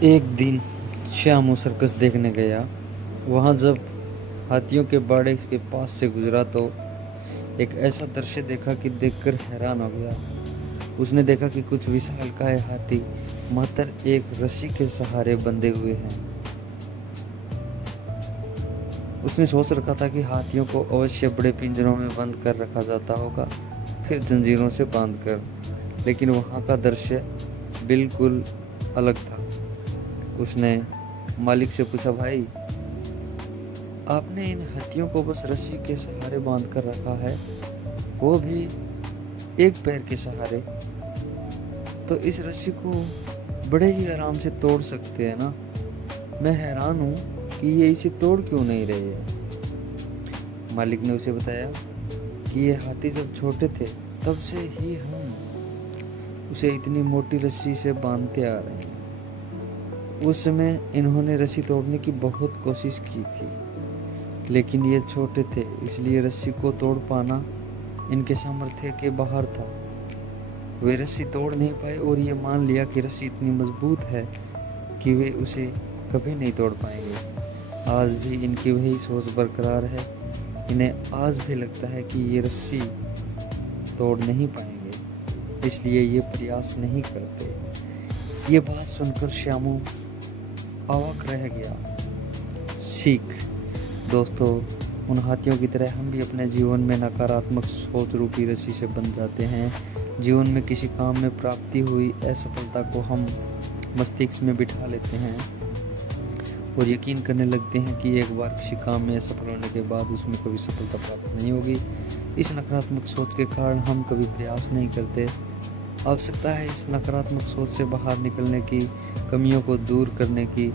एक दिन श्यामू सर्कस देखने गया। वहां जब हाथियों के बाड़े के पास से गुजरा तो एक ऐसा दृश्य देखा कि देखकर हैरान हो गया। उसने देखा कि कुछ विशालकाय हाथी मात्र एक रस्सी के सहारे बंधे हुए हैं। उसने सोच रखा था कि हाथियों को अवश्य बड़े पिंजरों में बंद कर रखा जाता होगा, फिर जंजीरों से बांधकर। लेकिन वहां का दृश्य बिल्कुल अलग था। उसने मालिक से पूछा, भाई, आपने इन हाथियों को बस रस्सी के सहारे बांध कर रखा है, वो भी एक पैर के सहारे। तो इस रस्सी को बड़े ही आराम से तोड़ सकते हैं ना। मैं हैरान हूँ कि ये इसे तोड़ क्यों नहीं रहे हैं। मालिक ने उसे बताया कि ये हाथी जब छोटे थे तब से ही हम उसे इतनी मोटी रस्सी से बांधते आ रहे हैं। उस समय इन्होंने रस्सी तोड़ने की बहुत कोशिश की थी, लेकिन ये छोटे थे, इसलिए रस्सी को तोड़ पाना इनके सामर्थ्य के बाहर था। वे रस्सी तोड़ नहीं पाए और ये मान लिया कि रस्सी इतनी मजबूत है कि वे उसे कभी नहीं तोड़ पाएंगे। आज भी इनकी वही सोच बरकरार है। इन्हें आज भी लगता है कि ये रस्सी तोड़ नहीं पाएंगे, इसलिए ये प्रयास नहीं करते। ये बात सुनकर श्यामू अवाक रह गया। सीख दोस्तों, उन हाथियों की तरह हम भी अपने जीवन में नकारात्मक सोच रूपी रस्सी से बंध जाते हैं। जीवन में किसी काम में प्राप्ति हुई असफलता को हम मस्तिष्क में बिठा लेते हैं और यकीन करने लगते हैं कि एक बार किसी काम में असफल होने के बाद उसमें कभी सफलता प्राप्त नहीं होगी। इस नकारात्मक सोच के कारण हम कभी प्रयास नहीं करते। आवश्यकता है इस नकारात्मक सोच से बाहर निकलने की, कमियों को दूर करने की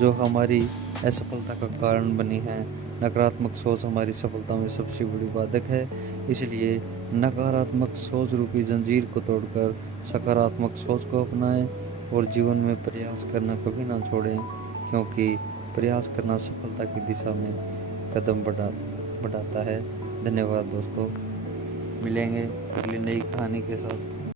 जो हमारी असफलता का कारण बनी है। नकारात्मक सोच हमारी सफलता में सबसे बड़ी बाधक है। इसलिए नकारात्मक सोच रूपी जंजीर को तोड़कर सकारात्मक सोच को अपनाएं और जीवन में प्रयास करना कभी ना छोड़ें, क्योंकि प्रयास करना सफलता की दिशा में कदम बढ़ाता है। धन्यवाद दोस्तों, मिलेंगे अगली नई कहानी के साथ।